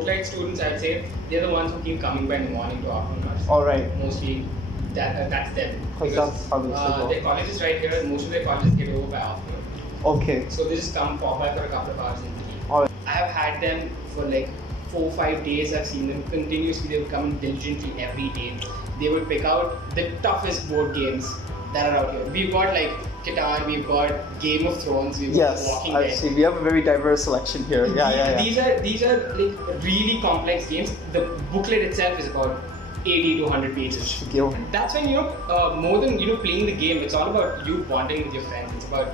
Oaklight students, I'd say, they're the ones who keep coming by in the morning to afternoon hours. All right. Mostly, that's them. Because that's how they their college is right here, and most of their colleges get over by afternoon. Okay. So they just come pop by for a couple of hours in between. All right. I have had them for like 4 or 5 days. I've seen them continuously. They would come diligently every day. They would pick out the toughest board games that are out here. We've got like Catan, we've got Game of Thrones, we've got Walking Dead. I see. We have a very diverse selection here. These are like really complex games. The booklet itself is about 80 to 100 pages. That's when more than playing the game, it's all about you bonding with your friends. It's about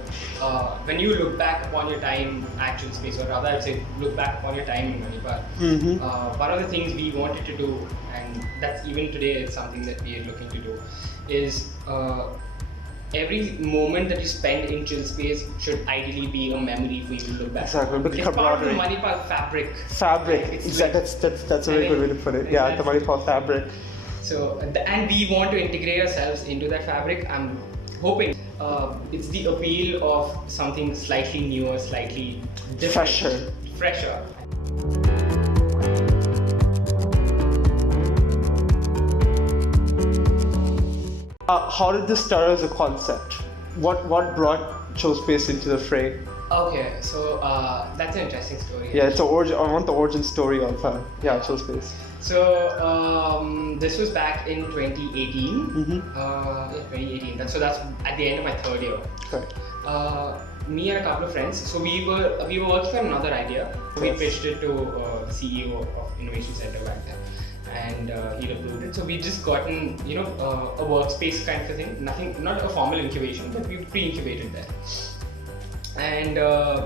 when you look back upon your time at ChillSpace, or rather I'd say look back upon your time in Manipal. One of the things we wanted to do, and that's even today it's something that we are looking to do, is every moment that you spend in ChillSpace should ideally be a memory for you to look back. Exactly. It's part of the Manipal fabric. Exactly. That's a very good way to put it. Yeah, the Manipal fabric. So, and we want to integrate ourselves into that fabric. I'm hoping it's the appeal of something slightly newer, slightly different. Fresher. How did this start as a concept? What brought ChillSpace into the fray? Okay, so that's an interesting story. Yeah, it's an origin. I want the origin story of ChillSpace. So this was back in 2018. 2018. That's at the end of my third year. Correct. Me and a couple of friends. So we were working on another idea. We pitched it to the CEO of Innovation Center back then, and he approved it. So we just gotten a workspace kind of a thing. Not a formal incubation, but we pre-incubated there. And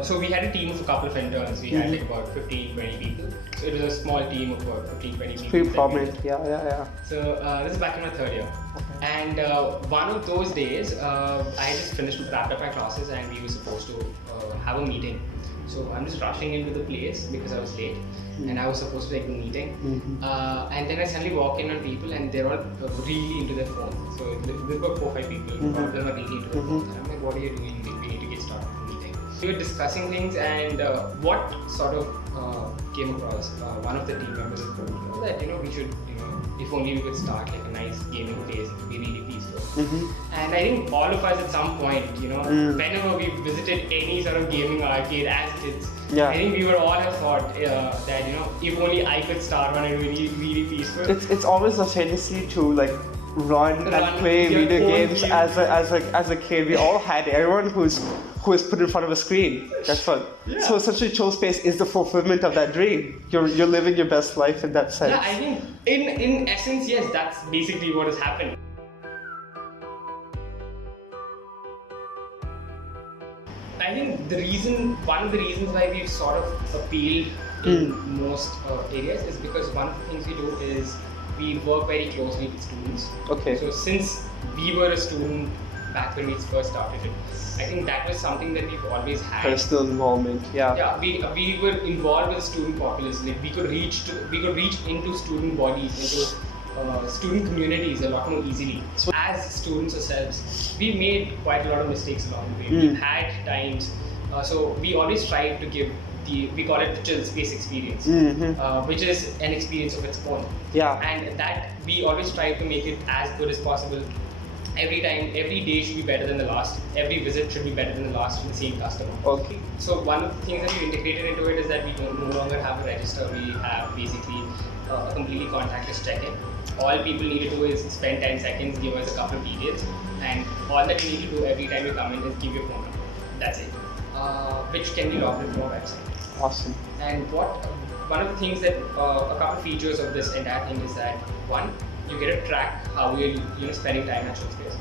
so we had a team of a couple of interns. We had like about 15-20 people. So it was a small team of about 15-20 people. Pretty prominent, yeah. So this is back in my third year. Okay. And one of those days, I just wrapped up my classes, and we were supposed to have a meeting. So I'm just rushing into the place because I was late, and I was supposed to take the meeting. And then I suddenly walk in on people, and they're all really into their phones. So there's about 4 or 5 people. All of them are really into their phones. And I'm like, what are you doing? We need to get started. We were discussing things, and what sort of came across, one of the team members had told me that we should, if only we could start like a nice gaming place, it would be really peaceful. And I think all of us at some point, whenever we visited any sort of gaming arcade as kids, I think we were all have thought that if only I could start one, it would be really peaceful. It's always a tendency to like run and play video games as a kid. We all had it. Everyone who is put in front of a screen. That's fun. Yeah. So essentially, ChillSpace is the fulfillment of that dream. You're living your best life in that sense. Yeah, I think in essence, yes, that's basically what has happened. I think one of the reasons why we've sort of appealed in most areas is because one of the things we do is we work very closely with students. Okay. So since we were a student back when we first started it, I think that was something that we've always had. Personal involvement, yeah. Yeah, we were involved with the student populace. Like we could reach into student bodies, into student communities a lot more easily. So as students ourselves, we made quite a lot of mistakes along the way. We've had times, so we always tried to give we call it the ChillSpace experience, which is an experience of its own. Yeah. And that we always try to make it as good as possible. Every day should be better than the last. Every visit should be better than the last to the same customer. Okay. So one of the things that we integrated into it is that we no longer have a register. We have basically a completely contactless check-in. All people need to do is spend 10 seconds, give us a couple of details, and all that you need to do every time you come in is give your phone number. That's it. Which can be logged into our website. Awesome. And one of the things that a couple of features of this entire thing is that one, you get to track how you're spending time at ChillSpace.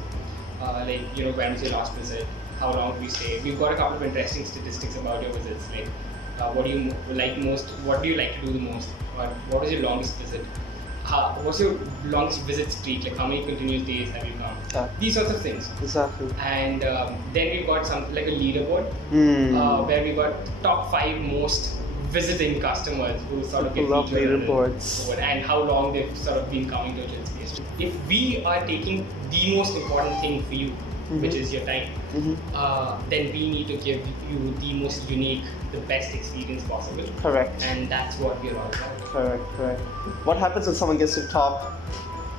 Like when was your last visit? How long did you stay? We've got a couple of interesting statistics about your visits. Like what do you like most? What do you like to do the most? Or what was your longest visit? What's your longest visit streak? Like how many continuous days have you come? Yeah. These sorts of things. Exactly. And then we've got something like a leaderboard where we got top 5 most visiting customers who sort of get featured leaderboards and how long they've sort of been coming to ChillSpace. If we are taking the most important thing for you which is your time, then we need to give you the most unique, the best experience possible. Correct. And that's what we're all about. Correct. What happens when someone gets to the top?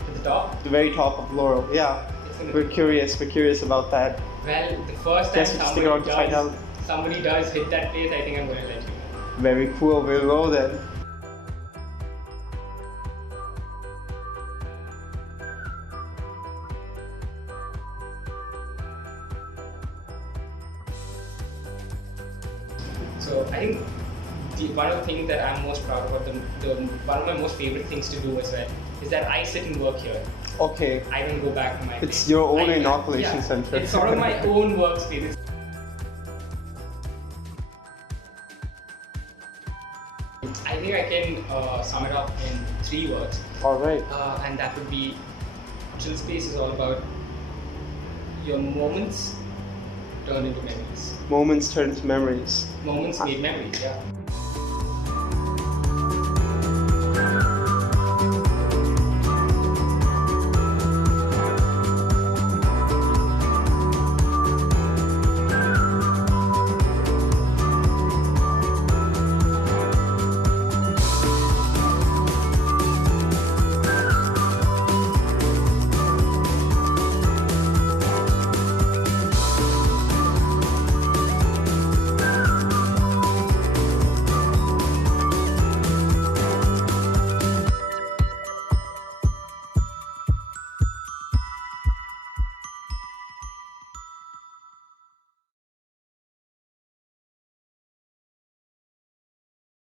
To the top? The very top of Laurel. Yeah. We're curious about that. Well, the first time somebody does hit that place, I think I'm going to let you know. Very cool. We'll go then. So I think one of the things that I'm most proud about, one of my most favorite things to do as well, is that I sit and work here. Okay. I don't go back to my place. It's your own inoculation center. It's sort of my own workspace. I think I can sum it up in 3 words. Alright. And that would be, ChillSpace is all about your moments turn into memories. Moments turn into memories. Moments made memories, yeah.